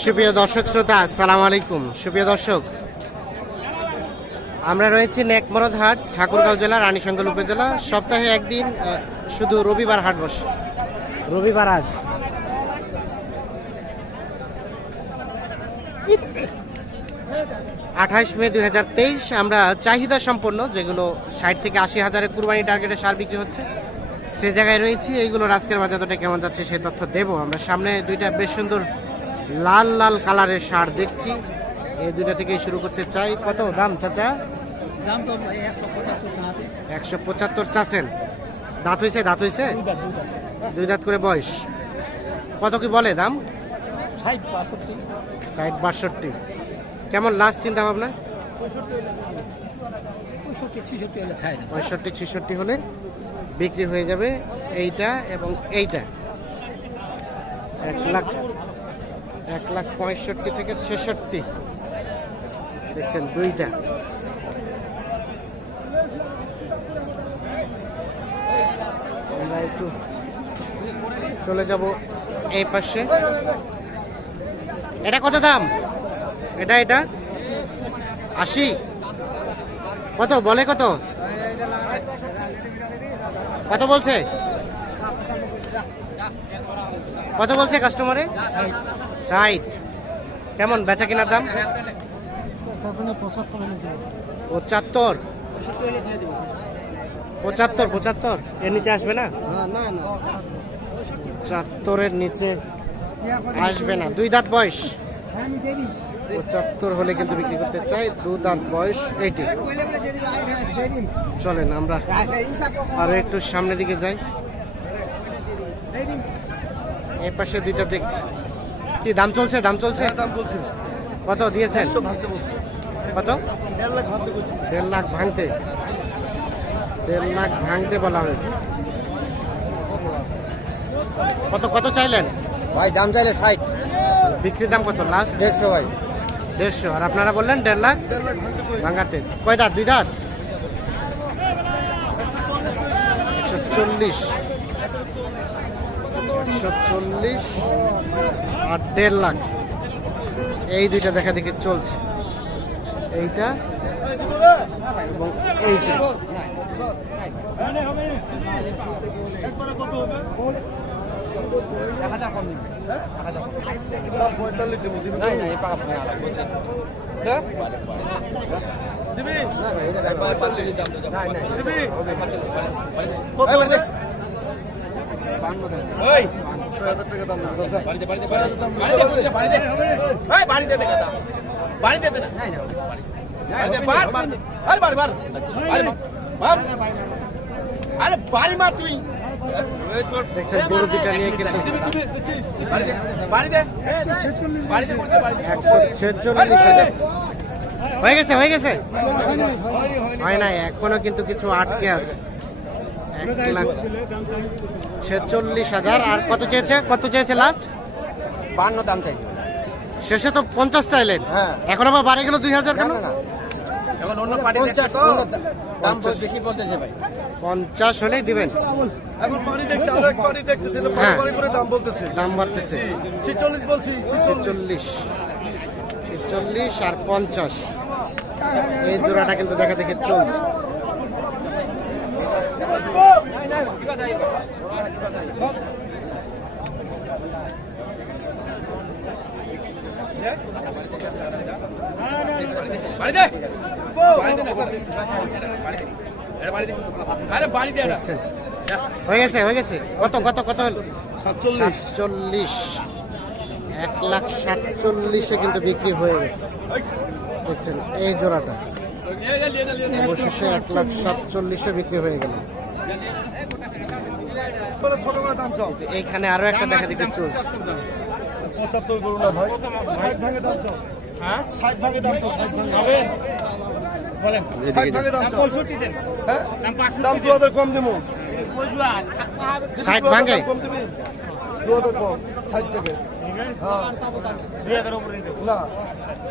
সুপ্রিয় দর্শক শ্রোতা সালাম আলাইকুম। সুপ্রিয় দর্শক আমরা রয়েছি নেকমরদ হাট ঠাকুরগাঁও জেলা রানীশঙ্কল উপজেলা। সপ্তাহে একদিন শুধু রবিবার হাট বসে। রবিবার আজ। আঠাইশ মে দু হাজার তেইশ আমরা চাহিদা সম্পন্ন যেগুলো ষাট থেকে আশি হাজারের কুরবানি টার্গেটে সার বিক্রি হচ্ছে সে জায়গায় রয়েছি। এইগুলো আজকের বাজারটা কেমন যাচ্ছে সেই তথ্য দেবো। আমরা সামনে দুইটা বেশ সুন্দর লাল লাল কালারের সার দেখছি। এই দুইটা থেকেই শুরু করতে চাই। কত দাম চাচা? দাম তো একশো পঁচাত্তর চাচ্ছেন। দাঁত হয়েছে? দাঁত হয়েছে? দুই দাঁত করে বয়স। কত কি বলে দাম? ষাট বাষট্টি। কেমন লাস্ট চিন্তা ভাবনা পঁয়ষট্টি ছেষট্টি হলে বিক্রি হয়ে যাবে এইটা এবং এইটা। এক লাখ এক লাখ পঁয়ষট্টি থেকে ছেষট্টি। দেখছেন দুইটা। আমরা একটু চলে যাব এই পাশে। এটা কত দাম? এটা এটা? আশি? কত? বলে কত? কত বলছে? কত বলছে কাস্টমারে ষাট। কেমন বেচা কেনার দাম? পঁচাত্তর পঁচাত্তর? পঁচাত্তর এর নিচে আসবে না? না পঁচাত্তরের নিচে আসবে না। দুই দাঁত বয়স। দিই। পঁচাত্তর হলে কিন্তু বিক্রি করতে চাই। দু দাঁত বয়স এইটি। চলেন আমরা আরও একটু সামনের দিকে যাই। এই পাশে দুইটা দেখছি। কি দাম চলছে দাম চলছে? দাম বলছি কত দিয়েছেন? কত? দেড় লাখ ভাঙতে দেড় লাখ ভাঙতে। দেড় লাখ ভাঙতে বলা হয়েছে। কত কত চাইলেন? ভাই দাম চাইলে ষাট। বিক্রির দাম কত? লাস্ট দেড়শো ভাই। দেড়শো। আর আপনারা বললেন দেড় লাখ? ভাঙতে। কয় দাঁত? দুই দাঁত? একশো চল্লিশ। একশো চল্লিশ আর দেড় লাখ। এই দুইটা দেখা দেখি চলছে। এইটা এবং এইটা। দেবো? আরে বাড়ি মা তুই। হয়ে গেছে হয়ে গেছে। হয় নাই এখনও কিন্তু কিছু আটকে আছে। এক লাখ ছেচল্লিশ হাজার। আর কত চেয়েছে? কত চেয়েছে লাস্ট বান্ন দাম চাই শেষে তো পঞ্চাশ চাইলেন। হ্যাঁ। এখন আবার বাড়ে গেল দুই হাজার কেন? এখন অন্য পার্টি দাম বেশি বলতেছে ভাই। পঞ্চাশ হলেই দিবেন। এখন পানি দেখছে আর এক পানি দেখতেছে হ্যাঁ। পানি করে দাম বলতেছে। দাম বাড়তেছে। ছিচল্লিশ বলছি ছিচল্লিশ। ছেচল্লিশ। ছেচল্লিশ আর পঞ্চাশ। এই জোড়াটা কিন্তু দেখা দেখে চলছে বাড়ি দে বাড়ি দে না, বাড়ি দে। আরে বাড়ি দে আরে বাড়ি দে এটা। দেখছেন হয়ে গেছে হয়ে গেছে কত কত কত সাতচল্লিশ এক লাখ সাতচল্লিশে কিন্তু বিক্রি হয়ে গেছে দেখছেন এই জোড়াটা। অবশেষে এক লাখ সাতচল্লিশে বিক্রি হয়ে গেল বলে ছোট করে দাম চাও। এইখানে আরও একটা দেখা চলছে। পঁচাত্তর করুন না ভাই। ষাট ভাঙে দাম চাও। হ্যাঁ? ষাট ভাঙে দাম চাও ষাট ভাঙে। ষাট দাম চাও। দাম দু হাজার কম দেবো। ষাট ভাঙে? কম দিবি। দু হাজার কম ষাট থেকে।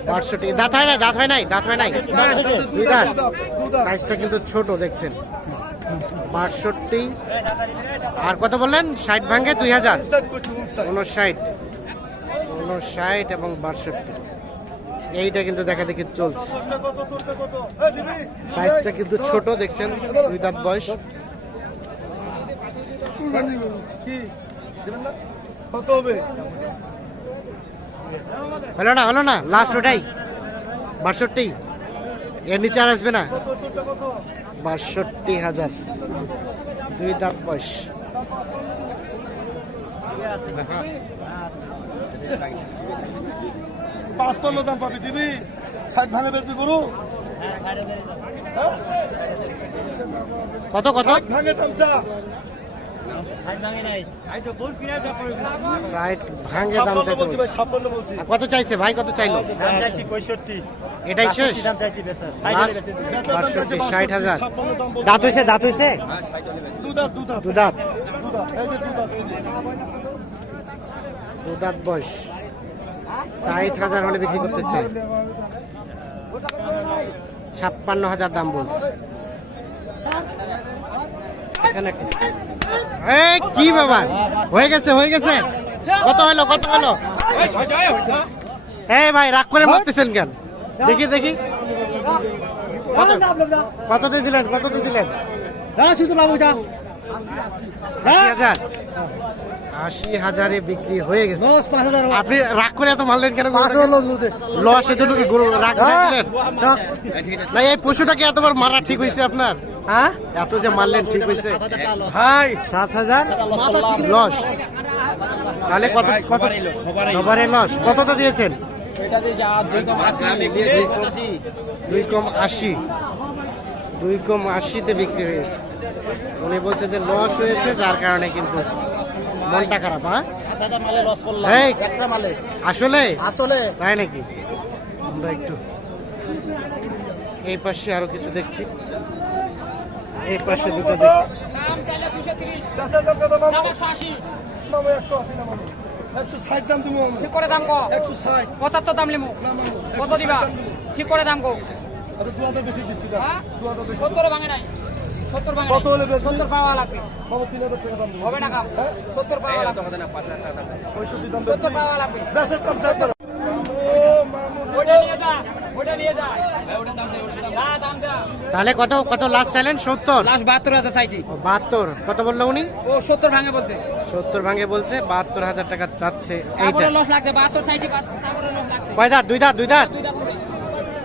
বাষট্টি। দাঁত হয় নাই দাঁত হয় নাই দাঁত হয় নাই? দাঁত দাঁত, দাঁত। সাইজটা কিন্তু ছোট দেখছেন। বাষট্টি। আর কত বললেন? ষাট ভাঙে দুই হাজার। উনষাট উনষাট এবং বাষট্টি। এইটা কিন্তু দেখা দেখি চলছে। সাইজটা কিন্তু ছোট, দেখছেন? দুই দাঁত বয়স। হলো না হলো না লাস্ট ওটাই। বাষট্টি। এর নিচে আর আসবে না। বাষট্টি হাজার। দুই দাঁত বয়স। পাঁচ পণ্য দাম পাবি দিবি। ষাট ভাঙে বেচবি গরু। কত কত? ভাঙে দাম চা। কত চাইছে ভাই কত চাইলো? এটাই শেষ? বাষট্টি ষাট হাজার। দাঁত হয়েছে দাঁত হয়েছে? বয়স। ষাট হাজার হলে বিক্রি করতে চাই। ছাপ্পান্ন হাজার দাম বলছে। এই কি ব্যাপার? হয়ে গেছে হয়ে গেছে। কত হলো কত হলো? এই ভাই রাগ করে মারতেছেন কেন? দেখি দেখি। কত? কততে দিলেন কততে দিলেন? আশি হাজার। বিক্রি হয়ে গেছে। আপনি রাগ করে এত মারলেন কেন? লস গরু রাগ না এই পশুটাকে এতবার মারা ঠিক হয়েছে আপনার? হ্যাঁ? এত যে মারলেন ঠিক হয়েছে। ভাই সাত হাজার? লস। তাহলে কত কত সবারই লস কতটা দিয়েছেন? দুই কম আশি দুই কম আশিতে বিক্রি হয়েছে। উনি বলছে যে লস হয়েছে যার কারণে কিন্তু মনটা খারাপ হ্যাঁ? আসলে? আসলে। তাই নাকি? আমরা একটু এই পাশে আরও কিছু দেখছি। এই পাশে দুটো ঠিক করে দাম ষাট পঁচাত্তর দাম লিমু। কত 160 দিবা। ঠিক করে দাম দাম হ্যাঁ? সত্তর ভাঙে নাই। সত্তর ভাঙে কত হলে বেচবি? সত্তর পাওয়া লাগবে। হবে না হ্যাঁ? সত্তর পাওয়া লাগবে। সত্তর পাওয়া লাগবে। ওটা নিয়ে যা। ওটা নিয়ে যা। তাহলে কত কত লাস্ট চাইলেন? সত্তর? লাস্ট বাহাত্তর হাজার চাইছি। বাহাত্তর। কত বলল উনি? ও সত্তর ভাঙে বলছে। সত্তর ভাঙে বলছে বাহাত্তর হাজার টাকা চাচ্ছে। এইটা লস লাগছে বাহাত্তর চাইছি কয় দাঁত? দুই দাঁত দুই দাঁত?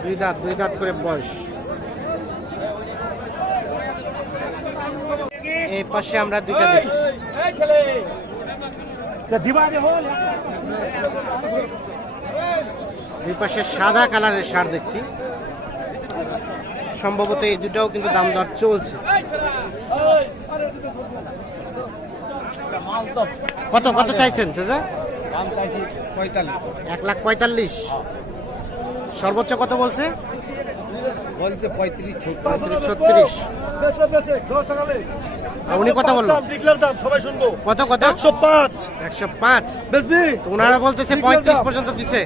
দুই দাঁত দুই দাঁত করে বয়স। এই পাশে আমরা দুইটা দেখছি। দুই পাশে সাদা কালারের সার দেখছি। সম্ভবত এই দুটাও কিন্তু দাম দর চলছে। কত কত চাইছেন চাচা? এক লাখ পঁয়তাল্লিশ। সর্বোচ্চ কত বলছে? পঁয়ত্রিশ পঁয়ত্রিশ ছত্রিশ। উনি কত বলল? দাম, সবাই শুনব কত কত? একশো পাঁচ। একশো পাঁচ ওনারা বলতেছে পঁয়ত্রিশ পর্যন্ত দিছে।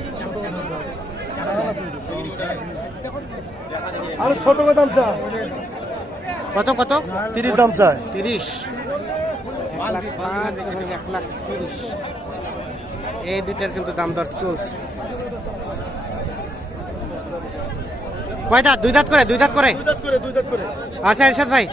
আরও ছোট দাম চা কত কত? তিরিশ দাম চায় তিরিশ। এক লাখ তিরিশ। এই দুইটার কিন্তু দাম দর চলছে। কয় দাঁত? দুই দাঁত করে দুই দাঁত করে? দুই দাঁত করে দুই দাঁত করে। আচ্ছা ইরশাদ ভাই।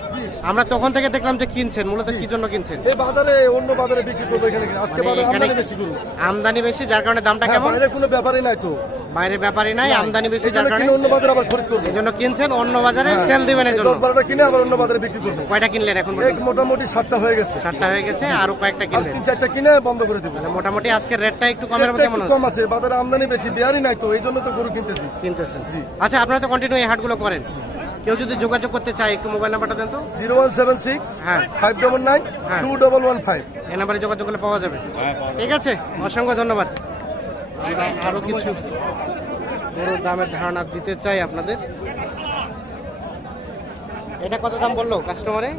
আমরা তখন থেকে দেখলাম যে কিনছেন মূলত কি জন্য কিনছেন? এই বাজারে অন্য বাজারে বিক্রি করব এখানে কিনা। আজকে মানে বাজারে আমদানি বেশি করব। আমদানি বেশি যার কারণে দামটা হ্যাঁ, কেমন? বাইরে কোনো ব্যাপারই নাই তো। বাইরে ব্যাপারই নাই আমদানি বেশি যার এখানে কারণে কিনে অন্য বাজারে আবার খরিদ করব। এই জন্য কিনছেন অন্য বাজারে সেল দিবেন এর জন্য। দশ বারোটা কিনে আবার অন্য বাজারে বিক্রি করব। কয়টা কিনলেন এখন এক পর্যন্ত মোটামুটি সাতটা হয়ে গেছে। সাতটা হয়ে গেছে আরও কয়েকটা আর কিনলেন। তিন চারটা কিনে বন্ধ করে দেবো। তাহলে মোটামুটি আজকের রেটটা একটু কমের কেমন একটু হচ্ছে কম আছে। বাজারে আমদানি বেশি দেয়ারই নাই তো এই জন্য তো গরু কিনতেছি। কিনতেছেন। জি। আচ্ছা আপনারা তো কন্টিনিউ এই হাটগুলো করেন। কেউ যদি যোগাযোগ করতে চায় একটু মোবাইল নাম্বারটা দেন তো। জিরো ওয়ান সেভেন সিক্স হ্যাঁ। ফাইভ ডবল নাইন হ্যাঁ। Two double one five. এই নাম্বারে যোগাযোগ করলে পাওয়া যাবে। ঠিক আছে? অসংখ্য ধন্যবাদ। আমরা আরও কিছু গরুর দামের ধারণা দিতে চাই আপনাদের। এটা কত দাম বলল কাস্টমারে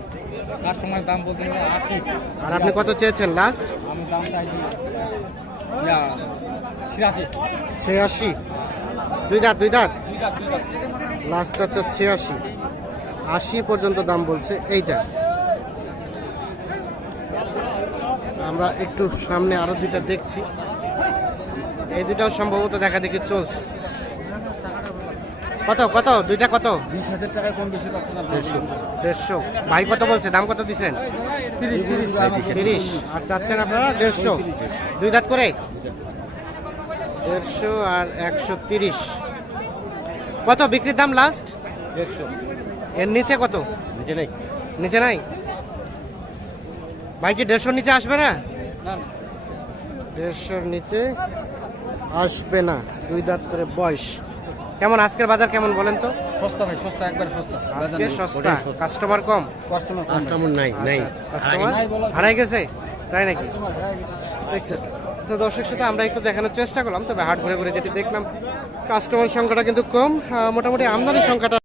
কাস্টমার দাম বলতে গেলে আশি। আর আপনি কত চেয়েছেন লাস্ট আমি দাম চাইছি ছিয়াশি। ছিয়াশি। দুই দাঁত দুই দাঁত? লাস্ট হচ্ছে ছিয়াশি। আশি পর্যন্ত দাম বলছে এইটা। আমরা একটু সামনে আরও দুইটা দেখছি। এই দুটাও সম্ভবত দেখা দেখি চলছে। কত কত? দুইটা কত? দেড়শো দেড়শো। ভাই কত বলছে? দাম কত দিচ্ছেন? তিরিশ। আর চাচ্ছেন আপনারা? দেড়শো। দুই দাঁত করে? দেড়শো আর একশো তিরিশ। কত বিক্রির দাম লাস্ট দেড়শো। এর নিচে কত? নিচে নেই। নিচে নাই? ভাই কি দেড়শোর নিচে আসবে না? দেড়শোর নিচে আসবে না। দুই দাঁত করে বয়স। কেমন আজকের বাজার কেমন বলেন তো? সস্তা ভাই সস্তা একবার সস্তা। আজকে সস্তা। কাস্টমার কম? কাস্টমার কাস্টমার নাই নাই। কাস্টমার হারাই গেছে। তাই নাকি? দেখছেন। তো দর্শক সাথে আমরা একটু দেখানোর চেষ্টা করলাম তবে হাট ঘুরে ঘুরে যেটি দেখলাম কাস্টমার সংখ্যাটা কিন্তু কম মোটামুটি আমদানি সংখ্যাটা